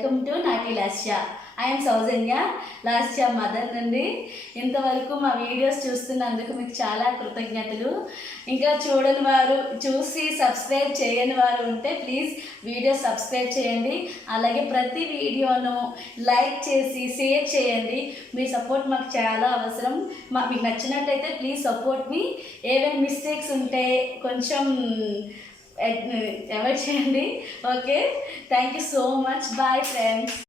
Welcome to నాటి Lasya. I'm Soujanya, Lasya mother నుండి. ఇంతవరకు మా వీడియోస్ చూస్తున్నందుకు మీకు చాలా కృతజ్ఞతలు. ఇంకా చూడని వారు, చూసి సబ్స్క్రైబ్ చేయని వారు ఉంటే ప్లీజ్ వీడియో సబ్స్క్రైబ్ చేయండి. అలాగే ప్రతి వీడియోను లైక్ చేసి షేర్ చేయండి. మీ సపోర్ట్ మాకు చాలా అవసరం. మీకు నచ్చినట్లయితే ప్లీజ్ సపోర్ట్ మీ. ఏవైనా మిస్టేక్స్ ఉంటే కొంచెం అవాయిడ్ చేయండి. Okay, thank you so much. Bye friends.